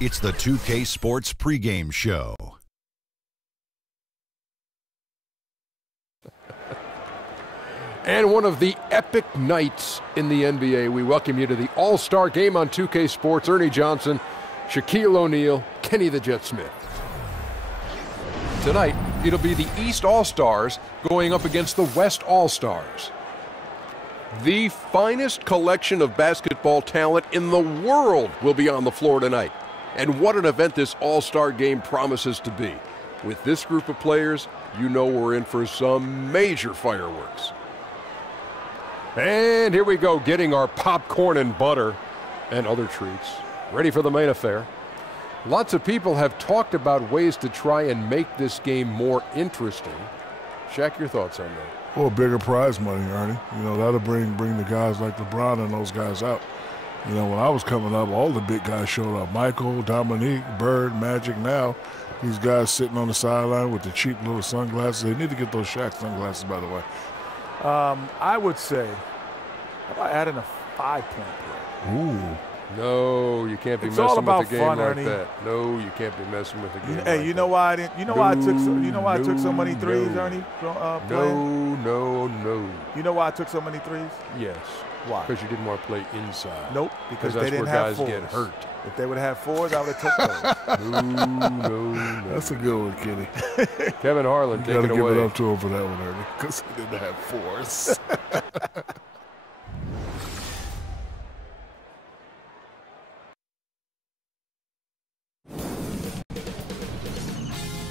It's the 2K Sports pregame show. And one of the epic nights in the NBA. We welcome you to the All-Star Game on 2K Sports. Ernie Johnson, Shaquille O'Neal, Kenny the Jet Smith. Tonight, it'll be the East All-Stars going up against the West All-Stars. The finest collection of basketball talent in the world will be on the floor tonight. And what an event this All-Star Game promises to be. With this group of players, you know we're in for some major fireworks. And here we go, getting our popcorn and butter and other treats. Ready for the main affair. Lots of people have talked about ways to try and make this game more interesting. Shaq, your thoughts on that? Well, bigger prize money, Ernie. You know, that'll bring the guys like LeBron and those guys out. You know, when I was coming up, all the big guys showed up. Michael, Dominique, Bird, Magic. Now, these guys sitting on the sideline with the cheap little sunglasses. They need to get those Shaq sunglasses, by the way. I would say, how about adding a 5-point play? Ooh. No, you can't be It's messing all about with a game fun, like Ernie. that. No, you can't be messing with a game Hey, like you know that. why I didn't? You know why I took so? You know why I took so many threes, No. Ernie? Playing? No. You know why I took so many threes? Yes. Why? Because you didn't want to play inside. Nope. Because that's they didn't where have guys fours. get hurt. If they would have fours, I would have took those. No. That's a good one, Kenny. Kevin Harlan, You take got it to give away. it up to him for that one, Ernie, because he didn't have fours.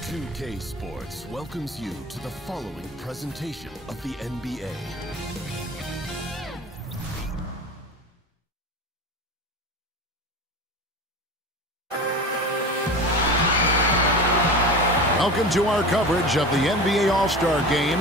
2K Sports welcomes you to the following presentation of the NBA. Welcome to our coverage of the NBA All-Star Game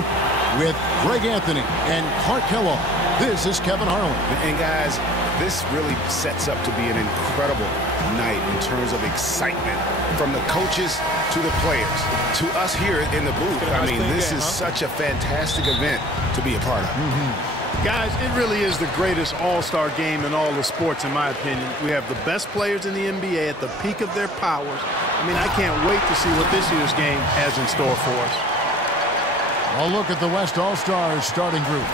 with Greg Anthony and Clark Kellogg. This is Kevin Harlan. And guys, this really sets up to be an incredible night in terms of excitement from the coaches to the players to us here in the booth. I mean, this is such a fantastic event to be a part of. Guys, it really is the greatest all-star game in all the sports, in my opinion. We have the best players in the NBA at the peak of their powers. I mean, I can't wait to see what this year's game has in store for us. A look at the West All-Stars starting group.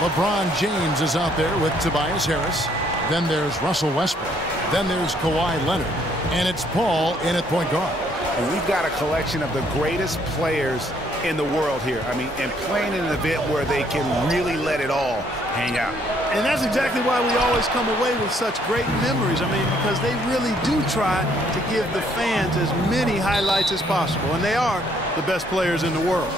LeBron James is out there with Tobias Harris. Then there's Russell Westbrook. Then there's Kawhi Leonard. And it's Paul in at point guard. And we've got a collection of the greatest players in the world here. I mean, and playing in an event where they can really let it all hang out. And that's exactly why we always come away with such great memories. I mean, because they really do try to give the fans as many highlights as possible. And they are the best players in the world.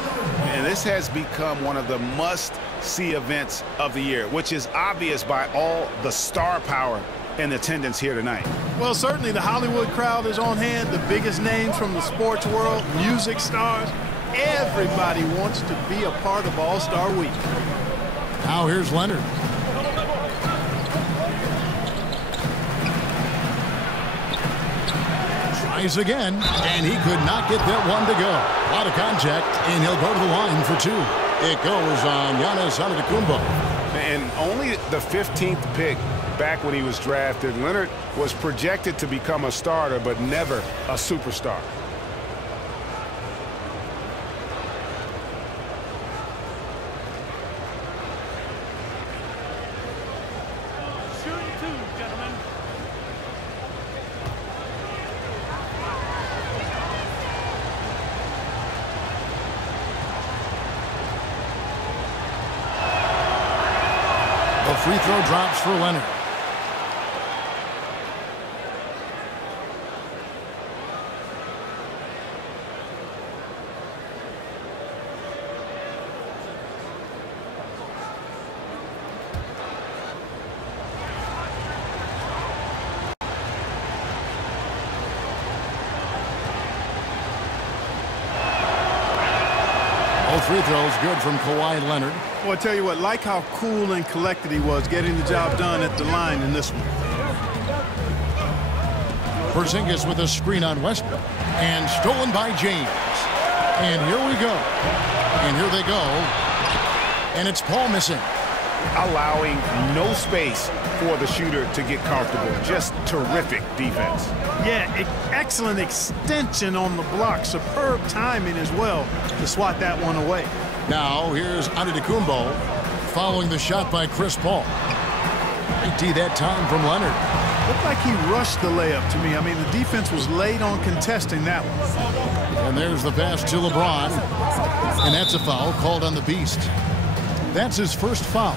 And this has become one of the must-see events of the year, which is obvious by all the star power in attendance here tonight. Well, certainly the Hollywood crowd is on hand, the biggest names from the sports world, music stars. Everybody wants to be a part of All-Star Week. Now here's Leonard. Tries again, and he could not get that one to go. A lot of contact, and he'll go to the line for two. It goes on Giannis Antetokounmpo. And only the 15th pick back when he was drafted, Leonard was projected to become a starter, but never a superstar. The free throw drops for Leonard. Both free throws good from Kawhi Leonard. Well, I tell you what, like how cool and collected he was getting the job done at the line in this one. Porzingis with a screen on Westbrook. And stolen by James. And here we go. And here they go. And it's Paul missing. allowing no space for the shooter to get comfortable. Just terrific defense. Yeah, excellent extension on the block. Superb timing as well to swat that one away. Now here's Antetokounmpo following the shot by Chris Paul. Great D that time from Leonard. Looked like he rushed the layup to me. I mean, the defense was late on contesting that one. And there's the pass to LeBron. And that's a foul called on the Beast. That's his first foul.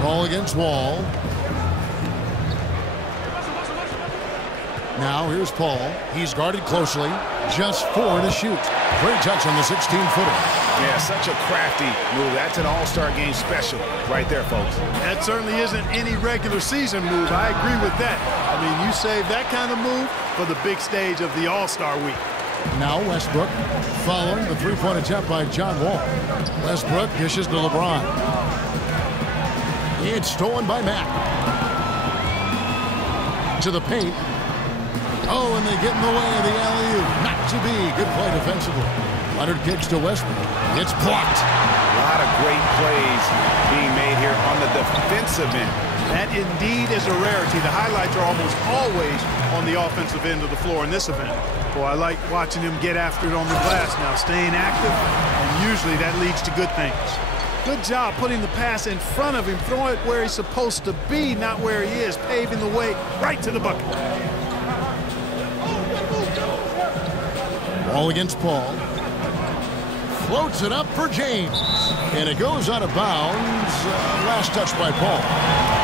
Ball against Wall. Now here's Paul. He's guarded closely. Just 4 to shoot. Great touch on the 16-footer. Yeah, such a crafty move. That's an all-star game special right there, folks. That certainly isn't any regular season move. I agree with that. I mean, you save that kind of move for the big stage of the All-Star week. Now Westbrook following the three-point attempt by John Wall. Westbrook dishes to LeBron. It's stolen by Mack. To the paint. Oh, and they get in the way of the alley-oop. Not to be. Good play defensively. Leonard kicks to Westbrook. It's blocked. A lot of great plays being made here on the defensive end. That indeed is a rarity. The highlights are almost always on the offensive end of the floor in this event. Boy, I like watching him get after it on the glass now, staying active, and usually that leads to good things. Good job putting the pass in front of him, throwing it where he's supposed to be, not where he is, paving the way right to the bucket. Ball against Paul. Floats it up for James. And it goes out of bounds. Last touch by Paul.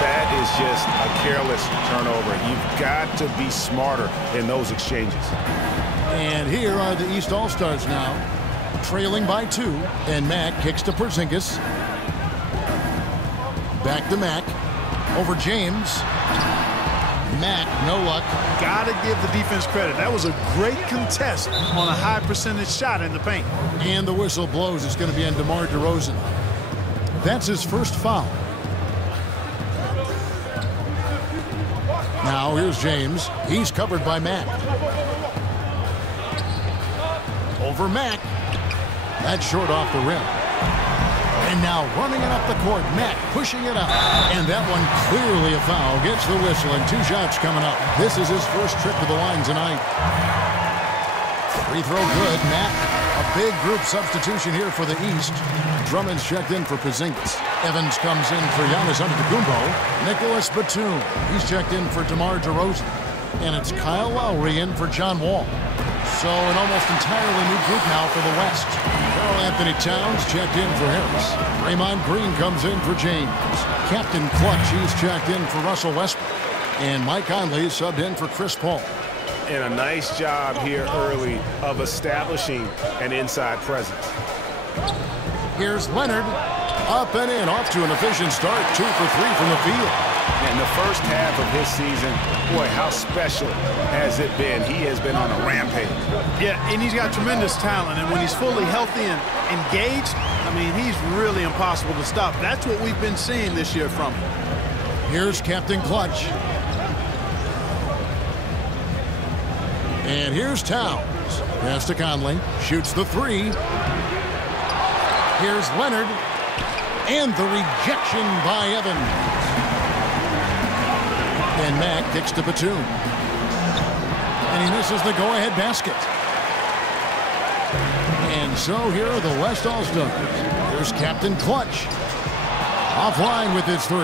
That is just a careless turnover. You've got to be smarter in those exchanges. And here are the East All-Stars now. Trailing by 2. And Mack kicks to Porzingis. Back to Mack. Over James. Mack, no luck. Gotta give the defense credit. That was a great contest on a high percentage shot in the paint. And the whistle blows. It's going to be on DeMar DeRozan. That's his first foul. Now here's James. He's covered by Mack. Over Mack. That's short off the rim. And now running it up the court. Mack pushing it up. And that one clearly a foul. Gets the whistle and 2 shots coming up. This is his first trip to the line tonight. Free throw good. Mack. A big group substitution here for the East. Drummond's checked in for Porzingis. Evans comes in for Giannis Antetokounmpo. Nicholas Batum. He's checked in for DeMar DeRozan. And it's Kyle Lowry in for John Wall. So an almost entirely new group now for the West. Karl Anthony Towns checked in for Harris. Draymond Green comes in for James. Captain Clutch, he's checked in for Russell Westbrook. And Mike Conley subbed in for Chris Paul. And a nice job here early of establishing an inside presence. Here's Leonard. Up and in, off to an efficient start. 2 for 3 from the field. In the first half of his season, boy, how special has it been? He has been on a rampage. Yeah, and he's got tremendous talent, and when he's fully healthy and engaged, I mean, he's really impossible to stop. That's what we've been seeing this year from him. Here's Captain Clutch. And here's Towns. Pass to Conley. Shoots the 3. Here's Leonard. And the rejection by Evans. And Mack kicks to Batum. And he misses the go-ahead basket. And so here are the West All-Stars. Here's Captain Clutch. Offline with his 3.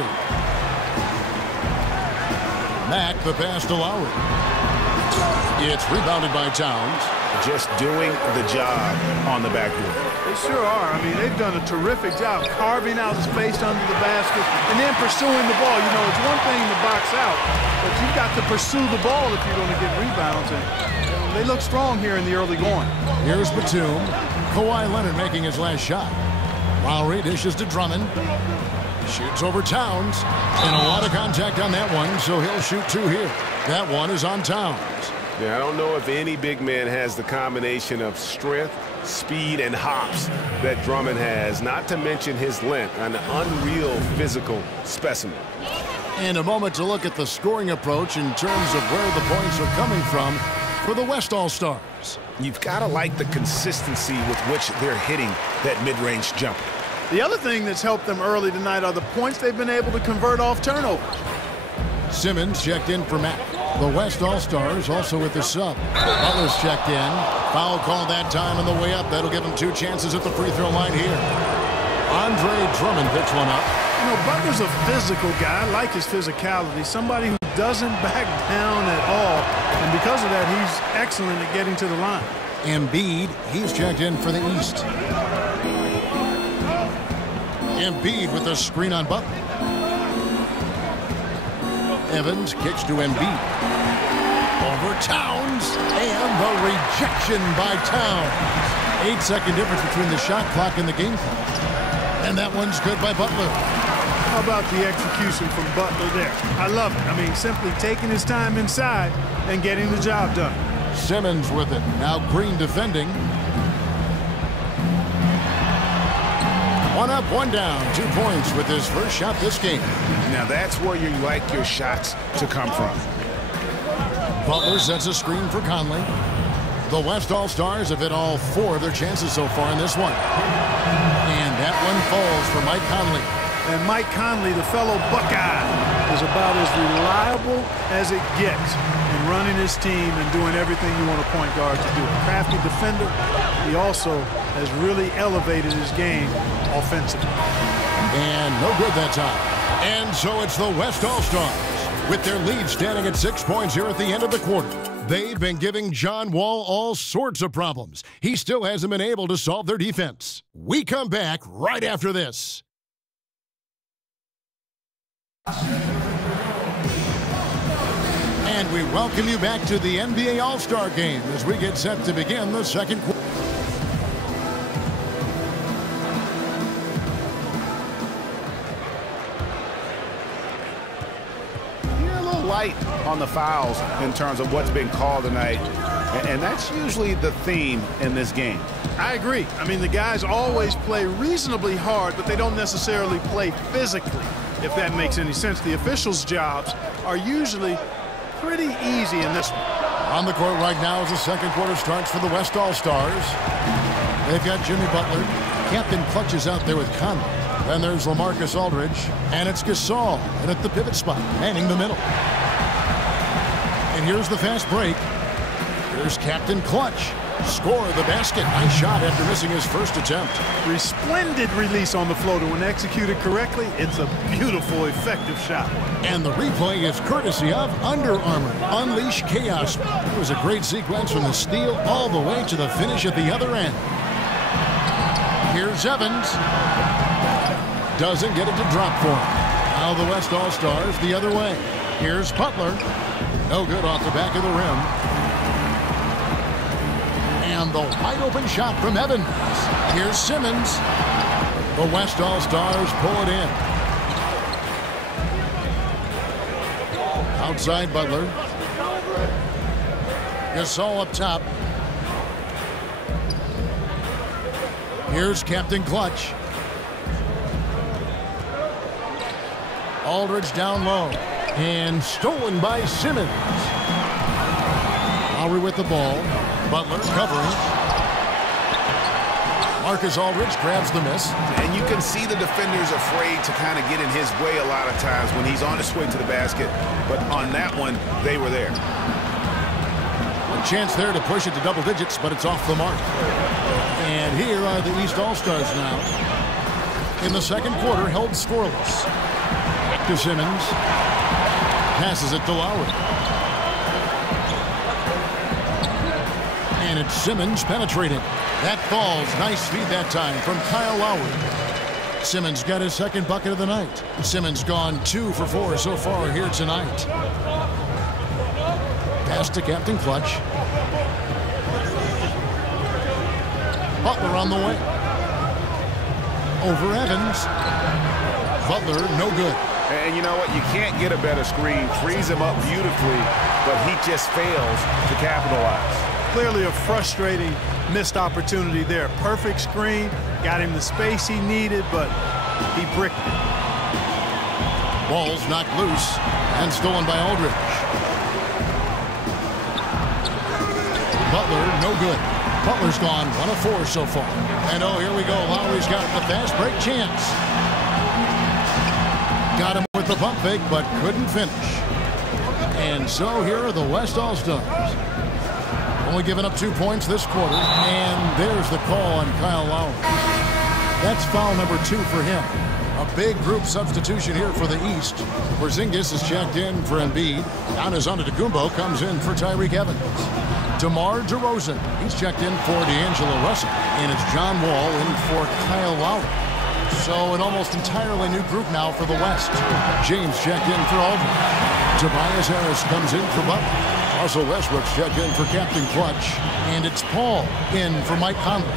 Mack, the pass to Lowry. It's rebounded by Towns. Just doing the job on the backboard. They sure are. I mean, they've done a terrific job carving out space under the basket and then pursuing the ball. You know, it's one thing to box out, but you've got to pursue the ball if you're going to get rebounds. And they look strong here in the early going. Here's Batum. Kawhi Leonard making his last shot. Lowry dishes to Drummond. Shoots over Towns. And a lot of contact on that one, so he'll shoot 2 here. That one is on Towns. Yeah, I don't know if any big man has the combination of strength, speed, and hops that Drummond has, not to mention his length, an unreal physical specimen. And a moment to look at the scoring approach in terms of where the points are coming from for the West All-Stars. You've got to like the consistency with which they're hitting that mid-range jumper. The other thing that's helped them early tonight are the points they've been able to convert off turnovers. Simmons checked in for Matt. The West All-Stars also with the sub. Butler's checked in. Foul call that time on the way up. That'll give him 2 chances at the free throw line here. Andre Drummond picks one up. You know, Butler's a physical guy. I like his physicality. Somebody who doesn't back down at all. And because of that, he's excellent at getting to the line. Embiid, he's checked in for the East. Embiid with the screen on Butler. Evans kicks to Embiid. Over Towns. And the rejection by Towns. 8-second difference between the shot clock and the game clock. And that one's good by Butler. How about the execution from Butler there? I love it. I mean, simply taking his time inside and getting the job done. Simmons with it. Now Green defending. 1 up, 1 down. 2 points with his first shot this game. Now that's where you like your shots to come from. Butler sets a screen for Conley. The West All-Stars have hit all 4 of their chances so far in this one. And that one falls for Mike Conley. And Mike Conley, the fellow Buckeye, is about as reliable as it gets in running his team and doing everything you want a point guard to do. A crafty defender, he also has really elevated his game offensively. And no good that time. And so it's the West All-Stars with their lead standing at 6 points here at the end of the quarter. They've been giving John Wall all sorts of problems. He still hasn't been able to solve their defense. We come back right after this. And we welcome you back to the NBA All-Star Game as we get set to begin the second quarter. Light on the fouls in terms of what's been called tonight, and that's usually the theme in this game. I agree. I mean, the guys always play reasonably hard, but they don't necessarily play physically, if that makes any sense. The officials' jobs are usually pretty easy in this one. On the court right now as the second quarter starts for the West All-Stars. They've got Jimmy Butler. Captain Clutch is out there with Conley. Then there's LaMarcus Aldridge, and it's Gasol, and at the pivot spot, manning the middle. And here's the fast break. Here's Captain Clutch. Score the basket. Nice shot after missing his first attempt. Resplendent release on the floater. When executed correctly, it's a beautiful, effective shot. And the replay is courtesy of Under Armour. Unleash chaos. It was a great sequence from the steal all the way to the finish at the other end. Here's Evans. Doesn't get it to drop for him. Now the West All-Stars the other way. Here's Butler. No good off the back of the rim. And the wide open shot from Evans. Here's Simmons. The West All-Stars pull it in. Outside Butler. Gasol up top. Here's Captain Clutch. Aldridge down low. And stolen by Simmons. Lowry with the ball. Butler covering. Marcus Aldridge grabs the miss. And you can see the defenders afraid to kind of get in his way a lot of times when he's on his way to the basket. But on that one, they were there. A chance there to push it to double digits, but it's off the mark. And here are the East All-Stars now. In the second quarter, held scoreless. Back to Simmons. Passes it to Lowry. And it's Simmons penetrating. That falls. Nice feed that time from Kyle Lowry. Simmons got his second bucket of the night. Simmons gone 2 for 4 so far here tonight. Pass to Captain Clutch. Butler on the way. Over Evans. Butler, no good. And you know what? You can't get a better screen. Frees him up beautifully, but he just fails to capitalize. Clearly a frustrating missed opportunity there. Perfect screen, got him the space he needed, but he bricked it. Ball's knocked loose and stolen by Aldridge. Butler, no good. Butler's gone 1 of 4 so far. And oh, here we go. Lowry's got the fast break chance. Got him with the pump fake, but couldn't finish. And so here are the West All-Stars. Only giving up 2 points this quarter. And there's the call on Kyle Lowry. That's foul number 2 for him. A big group substitution here for the East. Porzingis is checked in for Embiid. Giannis Antetokounmpo comes in for Tyreke Evans. DeMar DeRozan, he's checked in for D'Angelo Russell. And it's John Wall in for Kyle Lowry. So an almost entirely new group now for the West. James checked in for Aldridge. Tobias Harris comes in for Butler. Russell Westbrook's checked in for Captain Clutch. And it's Paul in for Mike Conley.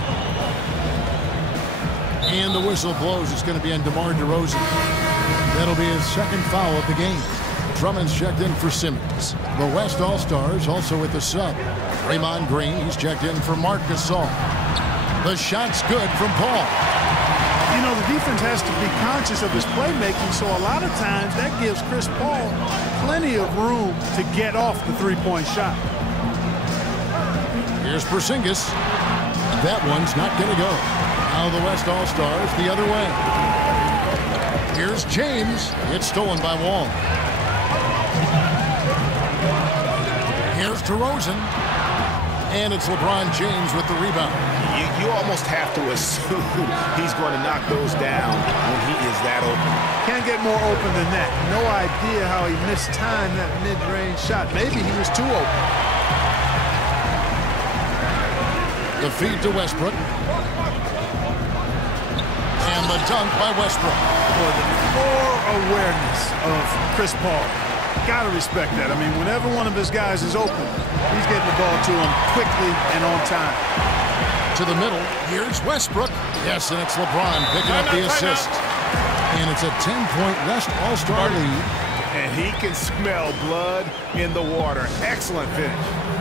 And the whistle blows. It's going to be on DeMar DeRozan. That'll be his second foul of the game. Drummond's checked in for Simmons. The West All-Stars also with the sub. Draymond Green, he's checked in for Marc Gasol. The shot's good from Paul. You know, the defense has to be conscious of his playmaking, so a lot of times that gives Chris Paul plenty of room to get off the three-point shot. Here's Porzingis. That one's not going to go. Now the West All-Stars the other way. Here's James. It's stolen by Wall. Here's DeRozan. And it's LeBron James with the rebound. You almost have to assume he's going to knock those down when he is that open. Can't get more open than that. No idea how he mistimed that mid-range shot. Maybe he was too open. The feed to Westbrook. And the dunk by Westbrook. For the floor awareness of Chris Paul. Gotta respect that. I mean, whenever one of his guys is open, he's getting the ball to him quickly and on time. To the middle, here's Westbrook. Yes, and it's LeBron picking up the assist. And it's a 10-point West All-Star lead. And he can smell blood in the water. Excellent finish.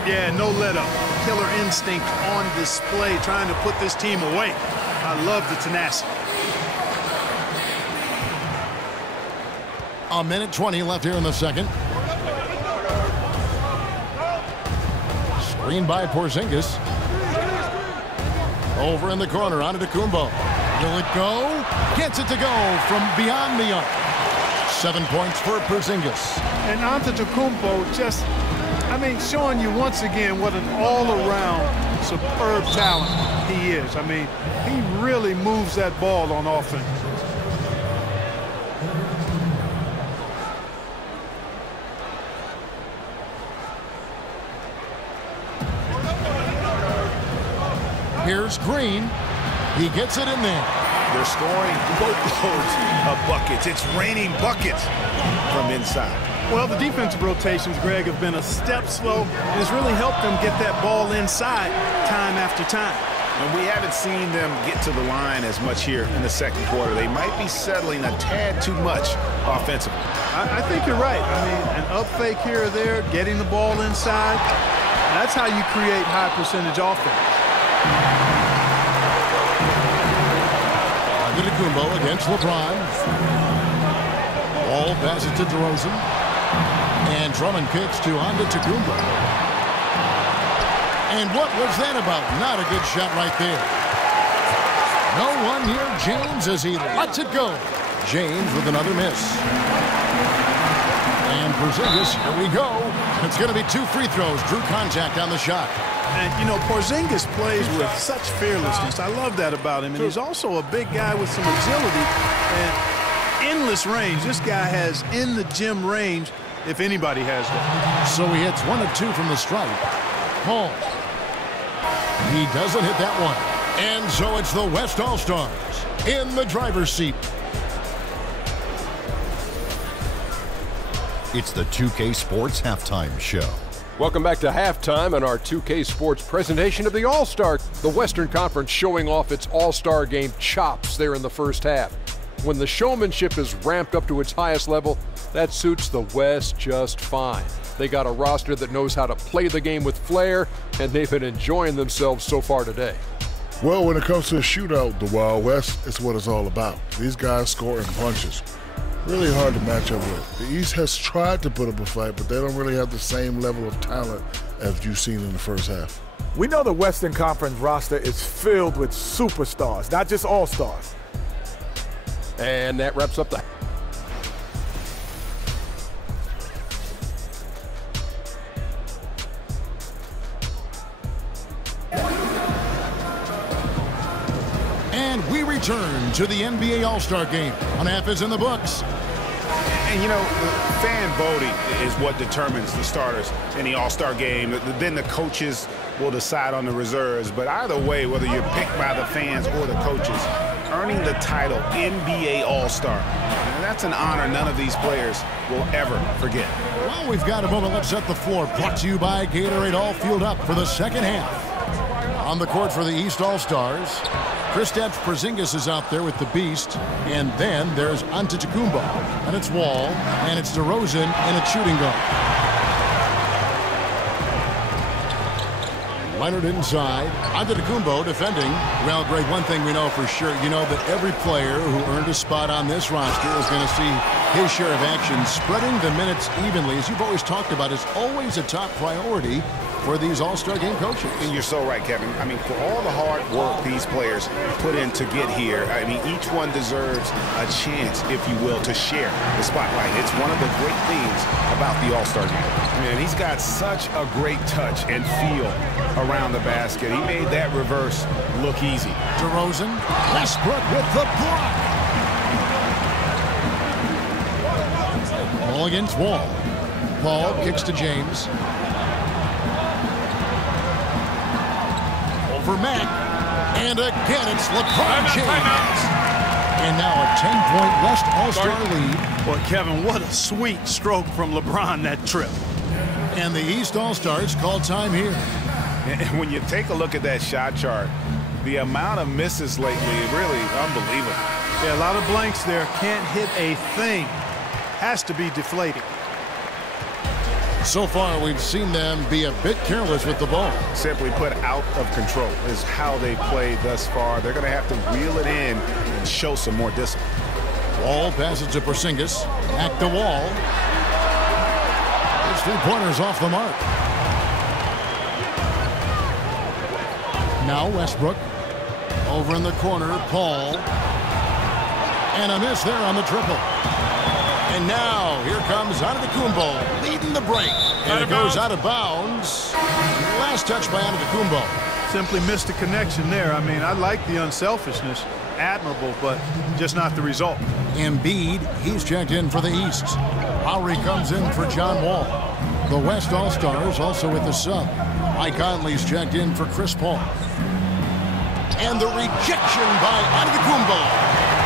Yeah, no let up. Killer instinct on display, trying to put this team away. I love the tenacity. A minute 20 left here in the second. Screen by Porzingis. Over in the corner, Antetokounmpo. Will it go? Gets it to go from beyond the arc. 7 points for Porzingis. And Antetokounmpo just, showing you once again what an all-around superb talent he is. He really moves that ball on offense. Here's Green. He gets it in there. They're scoring boatloads of buckets. It's raining buckets from inside. Well, the defensive rotations, Greg, have been a step slow, and it's really helped them get that ball inside time after time. And we haven't seen them get to the line as much here in the second quarter. They might be settling a tad too much offensively. I think you're right. An up fake here or there, getting the ball inside, that's how you create high percentage offense. Antetokounmpo against LeBron. Ball passes to DeRozan. And Drummond kicks to Antetokounmpo. And what was that about? Not a good shot right there. No one near James as he lets it go. James with another miss. And Porzingis, here we go. It's going to be 2 free throws. Drew contact on the shot. And, Porzingis plays with such fearlessness. I love that about him. And he's also a big guy with some agility and endless range. This guy has in the gym range if anybody has that. So he hits 1 of 2 from the stripe. Paul. He doesn't hit that one. And so it's the West All-Stars in the driver's seat. It's the 2K Sports Halftime Show. Welcome back to halftime on our 2K Sports presentation of the All-Star. The Western Conference showing off its All-Star game chops there in the first half. When the showmanship is ramped up to its highest level, that suits the West just fine. They got a roster that knows how to play the game with flair, and they've been enjoying themselves so far today. Well, when it comes to a shootout, the Wild West is what it's all about. These guys score in punches. really hard to match up with. The East has tried to put up a fight, but they don't really have the same level of talent as you've seen in the first half. We know the Western Conference roster is filled with superstars, not just all-stars. And that wraps up the... And we return to the NBA All-Star Game. 1/2 is in the books. And, you know, fan voting is what determines the starters in the All-Star Game. Then the coaches will decide on the reserves. But either way, whether you're picked by the fans or the coaches, earning the title NBA All-Star, and that's an honor none of these players will ever forget. Well, we've got a moment. Let's set the floor. Brought to you by Gatorade. All fueled up for the second half. On the court for the East All-Stars, Kristaps Porzingis is out there with the Beast, and then there's Antetokounmpo, and it's Wall, and it's DeRozan, and it's shooting guard. Leonard inside, Antetokounmpo defending. Well, Greg, one thing we know for sure, you know that every player who earned a spot on this roster is going to see his share of action. Spreading the minutes evenly, as you've always talked about, is always a top priority for these All-Star Game coaches. And you're so right, Kevin. I mean, for all the hard work these players put in to get here, I mean, each one deserves a chance, if you will, to share the spotlight. It's one of the great things about the All-Star Game. Man, he's got such a great touch and feel around the basket. He made that reverse look easy. DeRozan, Westbrook with the block. Ball against Wall. Paul kicks to James. For Mack, and again it's LeBron James. And now a 10-point West All-Star lead. Well, Kevin, what a sweet stroke from LeBron that trip. And the East All-Stars call time here. And when you take a look at that shot chart, the amount of misses lately, really unbelievable. Yeah, a lot of blanks there. Can't hit a thing. Has to be deflating. So far, we've seen them be a bit careless with the ball. Simply put, out of control is how they played thus far. They're going to have to reel it in and show some more discipline. Wall passes to Porzingis. Back to Wall. His 3-pointers off the mark. Now Westbrook. Over in the corner, Paul. And a miss there on the triple. And now, here comes Antetokounmpo leading the break. And it goes out of bounds. Last touch by Antetokounmpo. Simply missed a connection there. I mean, I like the unselfishness. Admirable, but just not the result. Embiid, he's checked in for the East. Lowry comes in for John Wall. The West All-Stars also with the sub. Mike Conley's checked in for Chris Paul. And the rejection by Antetokounmpo.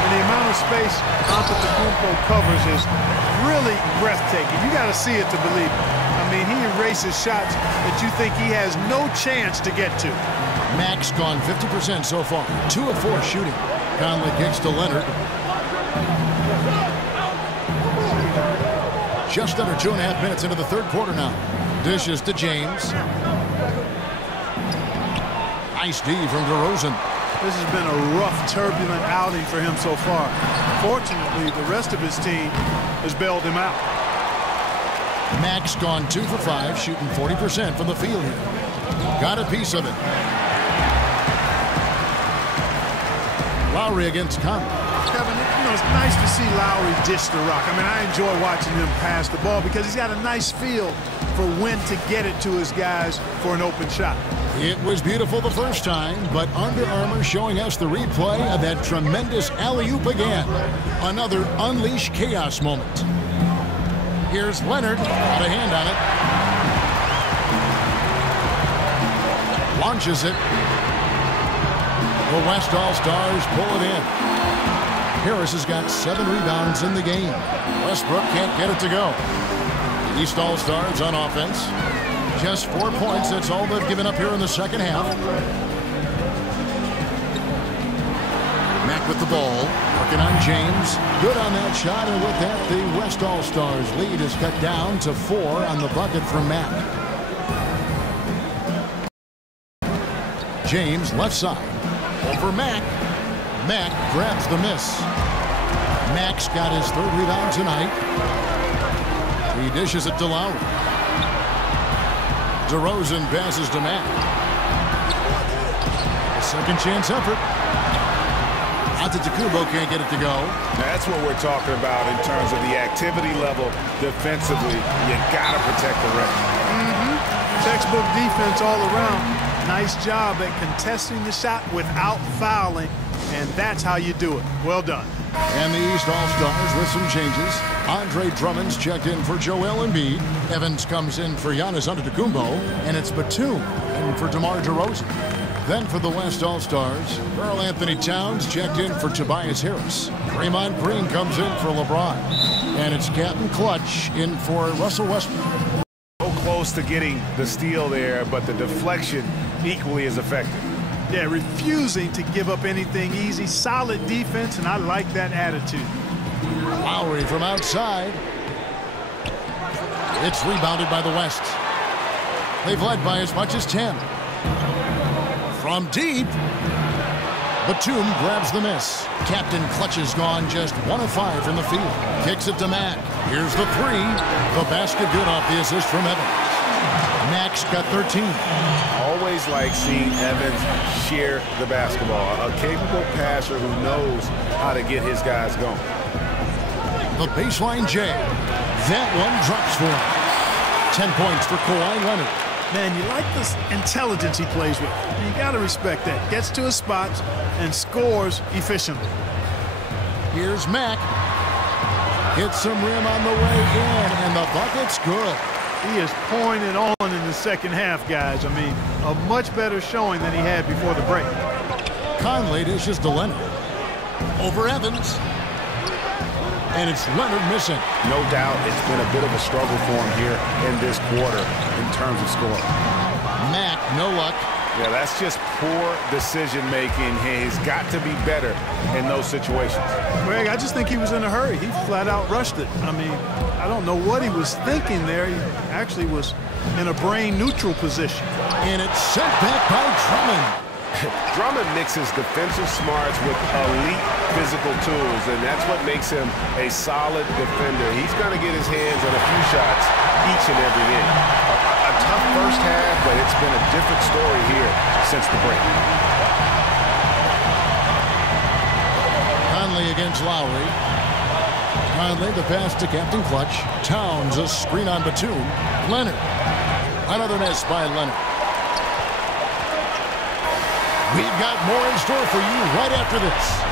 And the amount of space Antetokounmpo covers is really breathtaking. You got to see it to believe it. I mean, he erases shots that you think he has no chance to get to. Max gone 50% so far. 2 of 4 shooting. Conley kicks to Leonard. Just under 2.5 minutes into the third quarter now. Dishes to James. Nice D from DeRozan. This has been a rough, turbulent outing for him so far. Fortunately, the rest of his team has bailed him out. Max gone 2 for 5, shooting 40% from the field here. Got a piece of it. Lowry against Conley. Kevin, you know, it's nice to see Lowry dish the rock. I mean, I enjoy watching him pass the ball because he's got a nice feel for when to get it to his guys for an open shot. It was beautiful the first time, but Under Armour showing us the replay of that tremendous alley-oop again. Another Unleash Chaos moment. Here's Leonard, got a hand on it. Launches it. The West All-Stars pull it in. Harris has got 7 rebounds in the game. Westbrook can't get it to go. The East All-Stars on offense. Just 4 points. That's all they've given up here in the second half. Mack with the ball. Working on James. Good on that shot. And with that, the West All-Stars lead is cut down to 4 on the bucket from Mack. James left side. Over Mack. Mack grabs the miss. Max got his 3rd rebound tonight. He dishes it to Lowry. DeRozan passes to Mack. A second chance effort. Antetokounmpo can't get it to go. That's what we're talking about in terms of the activity level defensively. You got to protect the rim. Textbook defense all around. Nice job at contesting the shot without fouling, and that's how you do it. Well done. And the East All-Stars with some changes. Andre Drummond's checked in for Joel Embiid. Evans comes in for Giannis Antetokounmpo, and it's Batum in for DeMar DeRozan. Then for the West All-Stars, Karl Anthony Towns checked in for Tobias Harris. Draymond Green comes in for LeBron. And it's Captain Clutch in for Russell Westbrook. So close to getting the steal there, but the deflection equally as effective. Yeah, refusing to give up anything easy. Solid defense, and I like that attitude. Lowry from outside. It's rebounded by the West. They've led by as much as 10. From deep, Batum grabs the miss. Captain Clutch is gone just 1 of 5 from the field. Kicks it to Mack. Here's the 3. The basket good off the assist from Evans. Mack's got 13. Always like seeing Evans share the basketball. A capable passer who knows how to get his guys going. The baseline J. That one drops for him. 10 points for Kawhi Leonard. Man, you like this intelligence he plays with. You got to respect that. Gets to his spots and scores efficiently. Here's Mack. Hits some rim on the way in, and the bucket's good. He is pouring it on in the second half, guys. I mean, a much better showing than he had before the break. Conley dishes to Leonard. Over Evans. And it's Leonard missing. No doubt it's been a bit of a struggle for him here in this quarter in terms of scoring. Mack, no luck. Yeah, that's just poor decision-making. He's got to be better in those situations. Greg, I just think he was in a hurry. He flat out rushed it. I mean, I don't know what he was thinking there. He actually was in a brain-neutral position. And it's sent back by Drummond. Drummond mixes defensive smarts with elite physical tools, and that's what makes him a solid defender. He's going to get his hands on a few shots each and every game. A tough first half, but it's been a different story here since the break. Conley against Lowry. Conley the pass to Captain Clutch. Towns a screen on Batum. Leonard. Another miss by Leonard. We've got more in store for you right after this.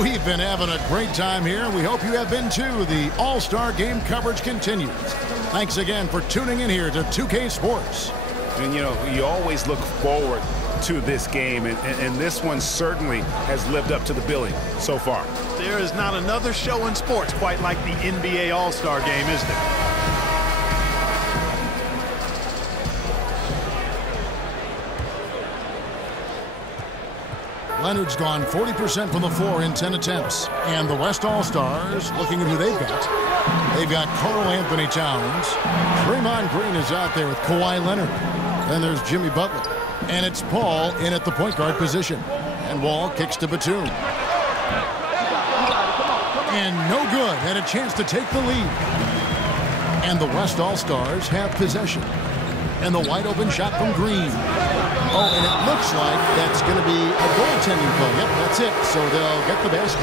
We've been having a great time here, and we hope you have been too. The All-Star Game coverage continues. Thanks again for tuning in here to 2K Sports. And, you know, you always look forward to this game, and this one certainly has lived up to the billing so far. There is not another show in sports quite like the NBA All-Star Game, is there? Leonard's gone 40% from the floor in 10 attempts. And the West All-Stars, looking at who they've got. They've got Karl Anthony Towns. Draymond Green is out there with Kawhi Leonard. Then there's Jimmy Butler. And it's Paul in at the point guard position. And Wall kicks to Batum. And no good. And a chance to take the lead. And the West All-Stars have possession. And the wide open shot from Green. Oh, and it looks like that's going to be a goaltending call. Yep, that's it. So they'll get the basket.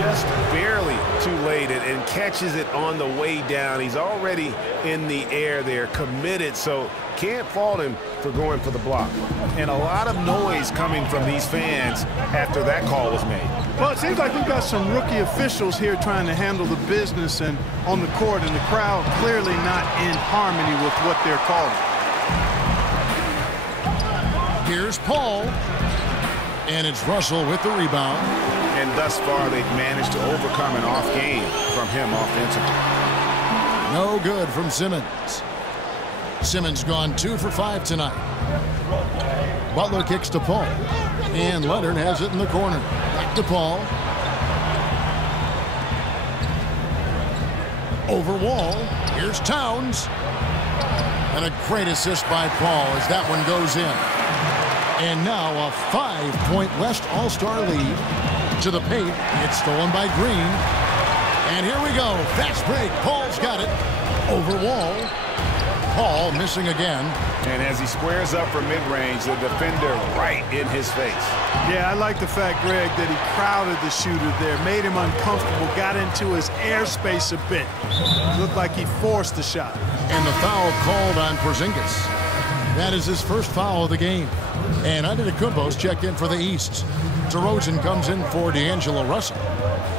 Just barely too late and catches it on the way down. He's already in the air there, committed, so can't fault him for going for the block. And a lot of noise coming from these fans after that call was made. Well, it seems like we've got some rookie officials here trying to handle the business and on the court, and the crowd clearly not in harmony with what they're calling. Here's Paul. And it's Russell with the rebound. And thus far, they've managed to overcome an off game from him offensively. No good from Simmons. Simmons gone 2 for 5 tonight. Butler kicks to Paul. And Leonard has it in the corner. Back to Paul. Over Wall. Here's Towns. And a great assist by Paul as that one goes in. And now a 5-point West All-Star lead. To the paint. It's stolen by Green. And here we go. Fast break. Paul's got it. Over Wall. Paul missing again. And as he squares up for mid-range, the defender right in his face. Yeah, I like the fact, Greg, that he crowded the shooter there, made him uncomfortable, got into his airspace a bit. Looked like he forced the shot. And the foul called on Porzingis. That is his first foul of the game. And Antetokounmpo's checked in for the East. DeRozan comes in for D'Angelo Russell.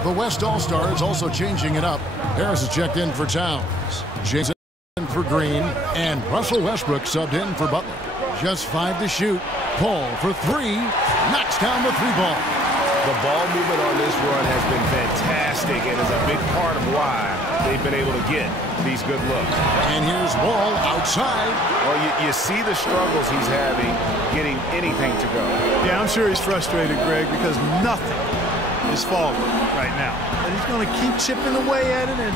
The West All-Stars also changing it up. Harris is checked in for Towns. Jason for Green. And Russell Westbrook subbed in for Butler. Just 5 to shoot. Paul for 3. Knocks down the 3-ball. The ball movement on this run has been fantastic and is a big part of why they've been able to get these good looks. And here's Wall outside. Well, you see the struggles he's having getting anything to go. Yeah, I'm sure he's frustrated, Greg, because nothing is falling right now. And he's going to keep chipping away at it, and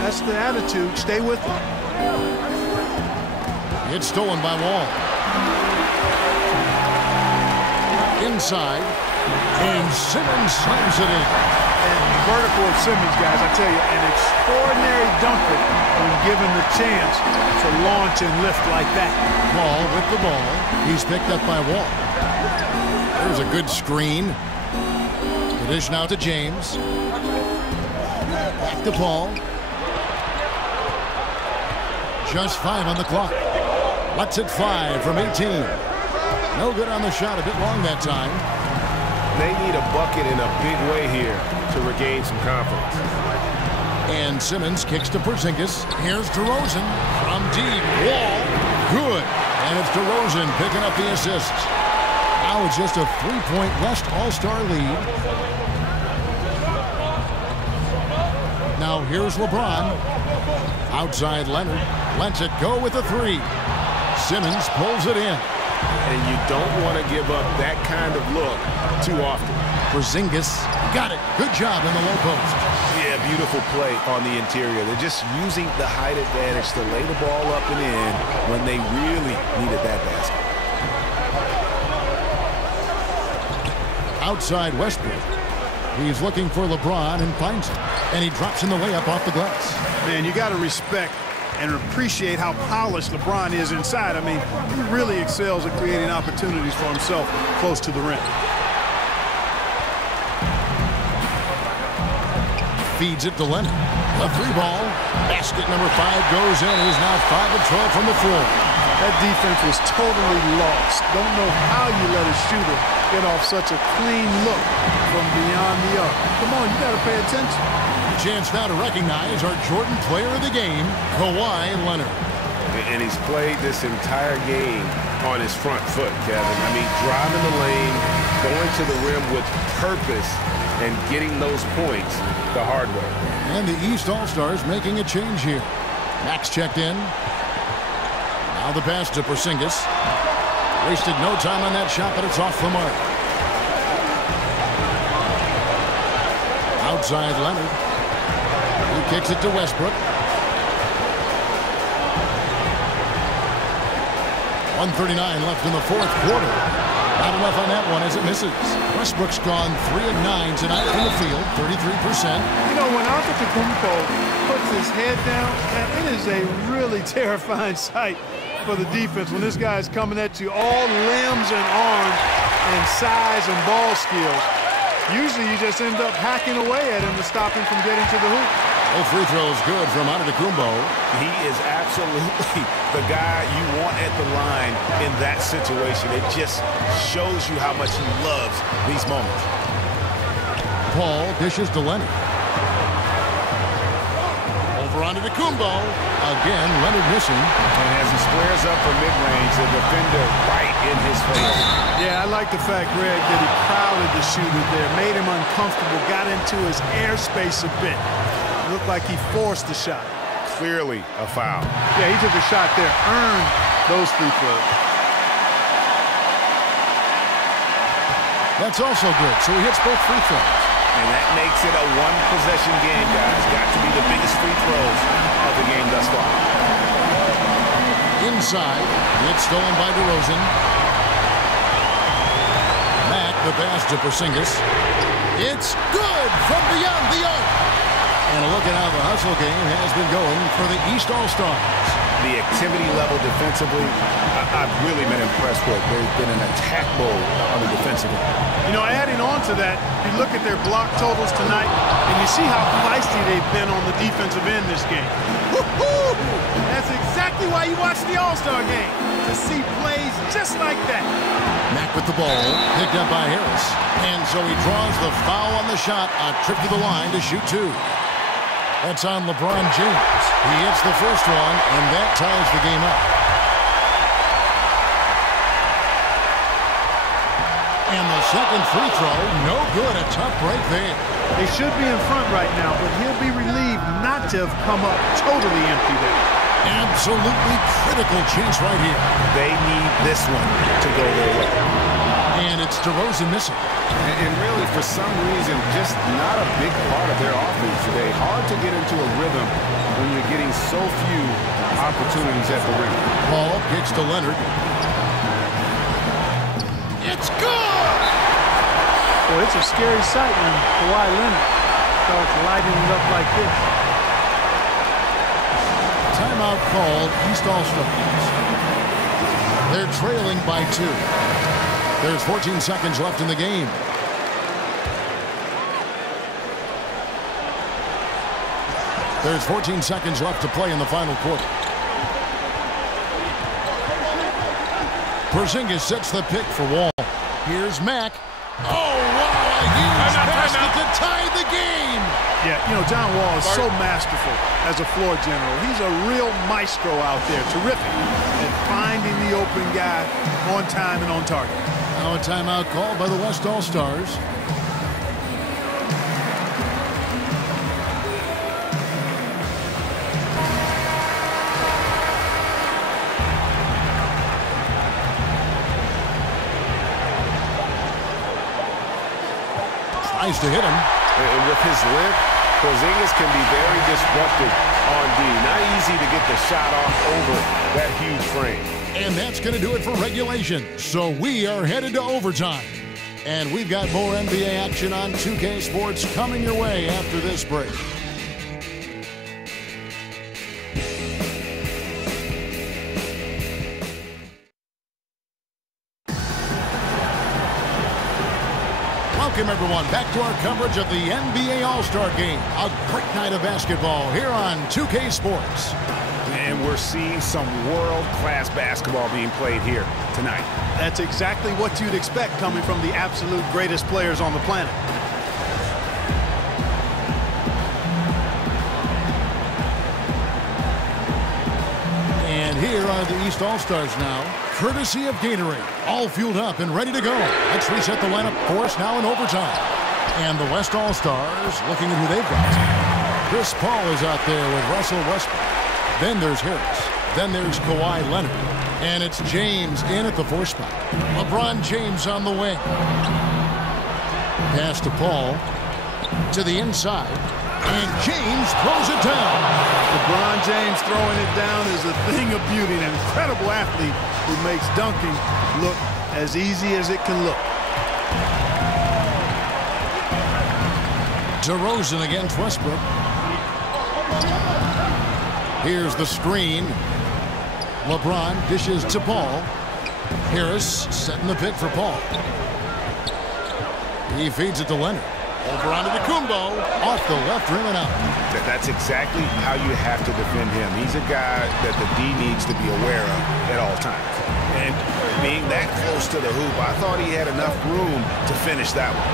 that's the attitude. Stay with it. It's stolen by Wall. Inside. And Simmons slams it in. And the vertical of Simmons, guys, I tell you, an extraordinary dunker when given the chance to launch and lift like that. Wall with the ball. He's picked up by Wall. There's a good screen. The dish now to James. Back to Paul. Just 5 on the clock. Lets it fly from 18. No good on the shot. A bit long that time. They need a bucket in a big way here to regain some confidence. And Simmons kicks to Porzingis. Here's DeRozan from deep. Wall. Good. And it's DeRozan picking up the assist. Now it's just a 3-point West All-Star lead. Now here's LeBron. Outside Leonard. Lets it go with a 3. Simmons pulls it in. And you don't want to give up that kind of look too often. Porzingis got it. Good job in the low post. Yeah, beautiful play on the interior. They're just using the height advantage to lay the ball up and in when they really needed that basket. Outside Westbrook. He's looking for LeBron and finds him. And he drops in the layup off the glass. Man, you got to respect and appreciate how polished LeBron is inside. I mean, he really excels at creating opportunities for himself close to the rim. Feeds it to Leonard. A 3-ball. Basket number 5 goes in. He's now 5 of 12 from the floor. That defense was totally lost. Don't know how you let a shooter get off such a clean look from beyond the arc. Come on, you got to pay attention. Chance now to recognize our Jordan player of the game, Kawhi Leonard. And he's played this entire game on his front foot, Kevin. I mean, driving the lane, going to the rim with purpose, and getting those points the hard way. And the East All-Stars making a change here. Max checked in. Now the pass to Porzingis. Wasted no time on that shot, but it's off the mark. Outside Leonard. He kicks it to Westbrook. 1:39 left in the 4th quarter. Not enough on that one as it misses. Westbrook's gone 3 of 9 tonight from the field, 33%. You know, when Antetokounmpo puts his head down, man, it is a really terrifying sight for the defense when this guy is coming at you all limbs and arms and size and ball skills. Usually you just end up hacking away at him to stop him from getting to the hoop. Both free throws good from Antetokounmpo. He is absolutely the guy you want at the line in that situation. It just shows you how much he loves these moments. Paul dishes to Leonard. Over Antetokounmpo. Again, Leonard missing. And as he squares up for mid-range, the defender right in his face. Yeah, I like the fact, Greg, that he crowded the shooter there, made him uncomfortable, got into his airspace a bit. Looked like he forced the shot. clearly a foul. Yeah, he took a shot there, earned those free throws. That's also good, so he hits both free throws. And that makes it a one-possession game, guys. Got to be the biggest free throws of the game thus far. Inside, it's stolen by DeRozan. Mack, the pass to Porzingis. It's good from beyond the arc. And a look at how the hustle game has been going for the East All-Stars. The activity level defensively, I've really been impressed with. There's been an attack mode on the defensive end. You know, adding on to that, you look at their block totals tonight, and you see how feisty they've been on the defensive end this game. Woo-hoo! That's exactly why you watch the All-Star game, to see plays just like that. Mack with the ball, picked up by Harris. And so he draws the foul on the shot, a trip to the line to shoot two. That's on LeBron James. He hits the first one, and that ties the game up. And the second free throw, no good. A tough break there. They should be in front right now, but he'll be relieved not to have come up totally empty there. Absolutely critical chance right here. They need this one to go their way. And it's DeRozan missing. And really, for some reason, just not a big part of their offense today. Hard to get into a rhythm when you're getting so few opportunities at the rim. Paul kicks to Leonard. It's good! Well, it's a scary sight when Kawhi Leonard starts lighting it up like this. Timeout called, East All-Stars. They're trailing by 2. There's 14 seconds left in the game. There's 14 seconds left to play in the final quarter. Porzingis sets the pick for Wall. Here's Mack. Oh, wow, a huge basket to tie the game. Yeah, you know, John Wall is so masterful as a floor general. He's a real maestro out there, terrific at finding the open guy on time and on target. Now a timeout called by the West All-Stars. Tries to hit him. And with his length, Porzingis can be very disruptive on D. Not easy to get the shot off over that huge frame. And that's going to do it for regulation. So we are headed to overtime. And we've got more NBA action on 2K Sports coming your way after this break. Welcome, everyone, back to our coverage of the NBA All-Star Game. A great night of basketball here on 2K Sports. And we're seeing some world-class basketball being played here tonight. That's exactly what you'd expect coming from the absolute greatest players on the planet. And here are the East All-Stars now, courtesy of Gatorade. All fueled up and ready to go. Let's reset the lineup for us now in overtime. And the West All-Stars looking at who they've got. Chris Paul is out there with Russell Westbrook. Then there's Harris. Then there's Kawhi Leonard. And it's James in at the 4 spot. LeBron James on the wing. Pass to Paul. To the inside. And James throws it down. LeBron James throwing it down is a thing of beauty. An incredible athlete who makes dunking look as easy as it can look. DeRozan against Westbrook. Here's the screen. LeBron dishes to Paul. Harris setting the pick for Paul. He feeds it to Leonard. Over onto the Kumbo. Off the left rim and out. That's exactly how you have to defend him. He's a guy that the D needs to be aware of at all times. And being that close to the hoop, I thought he had enough room to finish that one.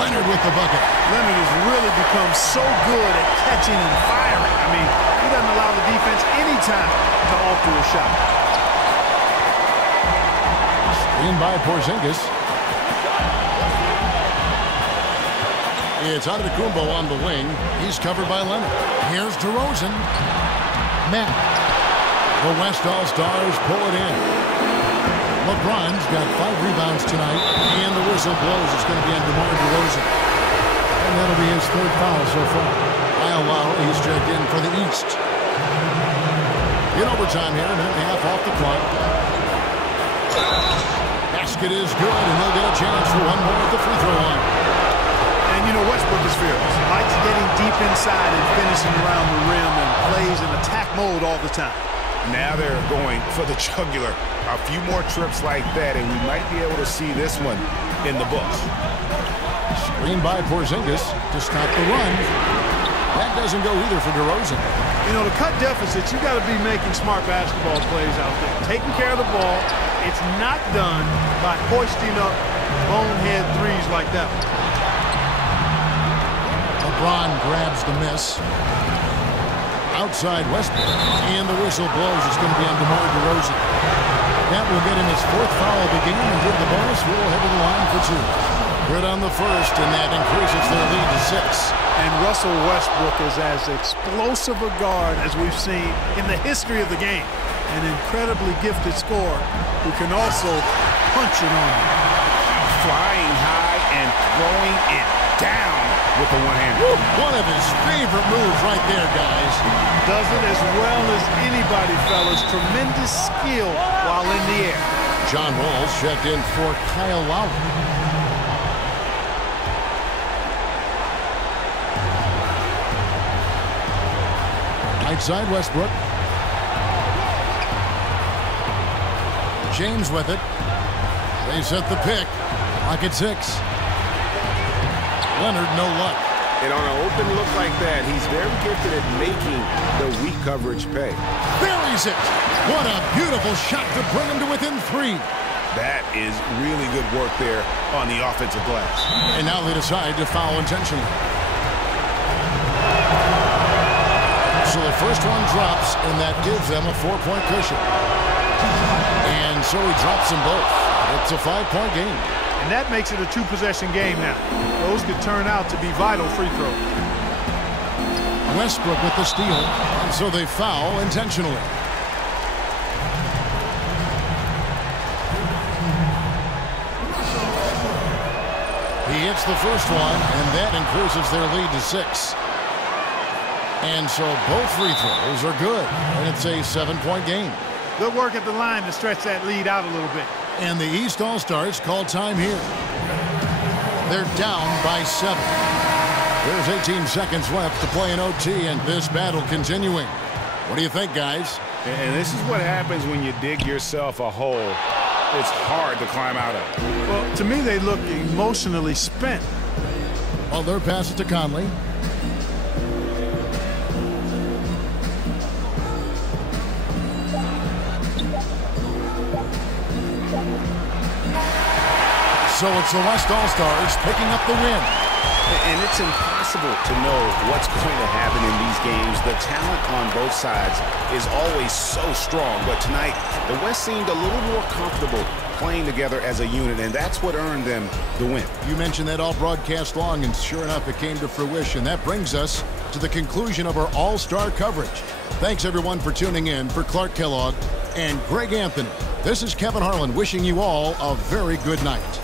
Leonard with the bucket. Leonard has really become so good at catching and firing. I mean, he doesn't allow the defense any time to alter a shot. Screen by Porzingis. It's Antetokounmpo on the wing. He's covered by Leonard. Here's DeRozan. Matt. The West All-Stars pull it in. LeBron's got 5 rebounds tonight, and the whistle blows. It's going to be on DeMar DeRozan. And that'll be his 3rd foul so far. Kyle Lowry, he's checked in for the East. In overtime here, a minute and a half off the clock. Basket is good, and he'll get a chance for one more at the free throw line. And you know Westbrook is fearless. Likes getting deep inside and finishing around the rim and plays in attack mode all the time. Now they're going for the jugular. A few more trips like that, and we might be able to see this one in the books. Screen by Porzingis to stop the run. That doesn't go either for DeRozan. You know, to cut deficits, you got to be making smart basketball plays out there. Taking care of the ball. It's not done by hoisting up bonehead threes like that one. LeBron grabs the miss. Outside Westbrook, and the whistle blows. It's going to be on DeMar DeRozan. That will get him his 4th foul of the game, and give the bonus. We'll head to the line for 2. Good on the first, and that increases their lead to 6. And Russell Westbrook is as explosive a guard as we've seen in the history of the game. An incredibly gifted scorer who can also punch it on you. Flying high and throwing it down with the one-hand. One of his favorite moves right there, guys. Does it as well as anybody, fellas. Tremendous skill while in the air. John Wall's checked in for Kyle Lowry. Outside Westbrook. James with it. They set the pick. Lock at 6. Leonard, no luck. And on an open look like that, he's very gifted at making the weak coverage pay. Buries it. What a beautiful shot to bring him to within 3. That is really good work there on the offensive glass. And now they decide to foul intentionally. So the first one drops, and that gives them a 4-point cushion. And so he drops them both. It's a 5-point game. And that makes it a 2-possession game now. Those could turn out to be vital free throws. Westbrook with the steal, and so they foul intentionally. He hits the first one, and that increases their lead to 6. And so both free throws are good, and it's a 7-point game. Good work at the line to stretch that lead out a little bit. And the East All-Stars call time here. They're down by 7. There's 18 seconds left to play in OT, and this battle continuing. What do you think, guys? And this is what happens when you dig yourself a hole. It's hard to climb out of. Well, to me, they look emotionally spent. Well, their pass it to Conley. So it's the West All-Stars picking up the win. And it's impossible to know what's going to happen in these games. The talent on both sides is always so strong. But tonight, the West seemed a little more comfortable playing together as a unit, and that's what earned them the win. You mentioned that all broadcast long, and sure enough, it came to fruition. That brings us to the conclusion of our All-Star coverage. Thanks, everyone, for tuning in. For Clark Kellogg and Greg Anthony, this is Kevin Harlan wishing you all a very good night.